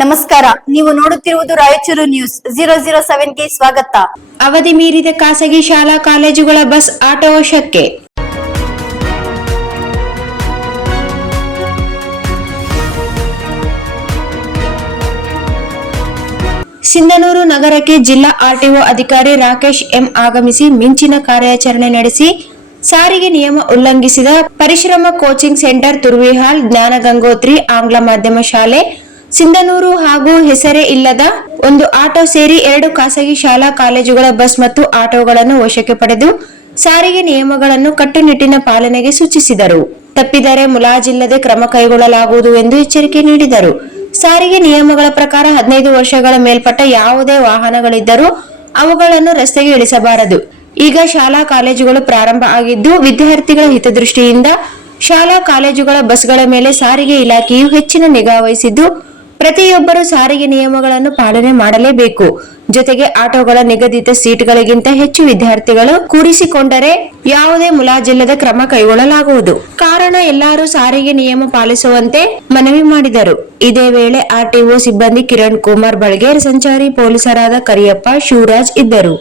ನಮಸ್ಕಾರ, ನೀವು ನೋಡುತ್ತಿರುವುದು ರಾಯಚೂರು ನ್ಯೂಸ್ 007ಗೆ ಸ್ವಾಗತ. ಅವಧಿ ಮೀರಿದ ಖಾಸಗಿ ಶಾಲಾ ಕಾಲೇಜುಗಳ ಬಸ್ ಆಟೋ ವಶಕ್ಕೆ. ಸಿಂಧನೂರು ನಗರಕ್ಕೆ ಜಿಲ್ಲಾ ಆರ್ಟಿಒ ಅಧಿಕಾರಿ ರಾಕೇಶ್ ಎಂ ಆಗಮಿಸಿ ಮಿಂಚಿನ ಕಾರ್ಯಾಚರಣೆ ನಡೆಸಿ ಸಾರಿಗೆ ನಿಯಮ ಉಲ್ಲಂಘಿಸಿದ ಪರಿಶ್ರಮ ಕೋಚಿಂಗ್ ಸೆಂಟರ್, ತುರ್ವಿಹಾಳ್, ಜ್ಞಾನ ಗಂಗೋತ್ರಿ ಆಂಗ್ಲ ಮಾಧ್ಯಮ ಶಾಲೆ, ಸಿಂಧನೂರು ಹಾಗೂ ಹೆಸರೇ ಇಲ್ಲದ ಒಂದು ಆಟೋ ಸೇರಿ 2 ಖಾಸಗಿ ಶಾಲಾ ಕಾಲೇಜುಗಳ ಬಸ್ ಮತ್ತು ಆಟೋಗಳನ್ನು ವಶಕ್ಕೆ ಪಡೆದು ಸಾರಿಗೆ ನಿಯಮಗಳನ್ನು ಕಟ್ಟುನಿಟ್ಟಿನ ಪಾಲನೆಗೆ ಸೂಚಿಸಿದರು. ತಪ್ಪಿದರೆ ಮುಲಾಜಿಲ್ಲದೆ ಕ್ರಮ ಕೈಗೊಳ್ಳಲಾಗುವುದು ಎಂದು ಎಚ್ಚರಿಕೆ ನೀಡಿದರು. ಸಾರಿಗೆ ನಿಯಮಗಳ ಪ್ರಕಾರ 15 ವರ್ಷಗಳ ಮೇಲ್ಪಟ್ಟ ಯಾವುದೇ ವಾಹನಗಳಿದ್ದರೂ ಅವುಗಳನ್ನು ರಸ್ತೆಗೆ ಇಳಿಸಬಾರದು. ಈಗ ಶಾಲಾ ಕಾಲೇಜುಗಳು ಪ್ರಾರಂಭ ಆಗಿದ್ದು, ವಿದ್ಯಾರ್ಥಿಗಳ ಹಿತದೃಷ್ಟಿಯಿಂದ ಶಾಲಾ ಕಾಲೇಜುಗಳ ಬಸ್ಗಳ ಮೇಲೆ ಸಾರಿಗೆ ಇಲಾಖೆಯು ಹೆಚ್ಚಿನ ನಿಗಾ ವಹಿಸಿದ್ದು, ಪ್ರತಿಯೊಬ್ಬರು ಸಾರಿಗೆ ನಿಯಮಗಳನ್ನು ಪಾಲನೆ ಮಾಡಲೇಬೇಕು. ಜೊತೆಗೆ ಆಟೋಗಳ ನಿಗದಿತ ಸೀಟ್ಗಳಿಗಿಂತ ಹೆಚ್ಚು ವಿದ್ಯಾರ್ಥಿಗಳು ಕೂರಿಸಿಕೊಂಡರೆ ಯಾವುದೇ ಮುಲಾಜಿಲ್ಲದ ಕ್ರಮ ಕೈಗೊಳ್ಳಲಾಗುವುದು. ಕಾರಣ ಎಲ್ಲರೂ ಸಾರಿಗೆ ನಿಯಮ ಪಾಲಿಸುವಂತೆ ಮನವಿ ಮಾಡಿದರು. ಇದೇ ವೇಳೆ ಆರ್ಟಿಒ ಸಿಬ್ಬಂದಿ ಕಿರಣ್ ಕುಮಾರ್ ಬಳ್ಗೇರ್, ಸಂಚಾರಿ ಪೊಲೀಸರಾದ ಕರಿಯಪ್ಪ, ಶಿವರಾಜ್ ಇದ್ದರು.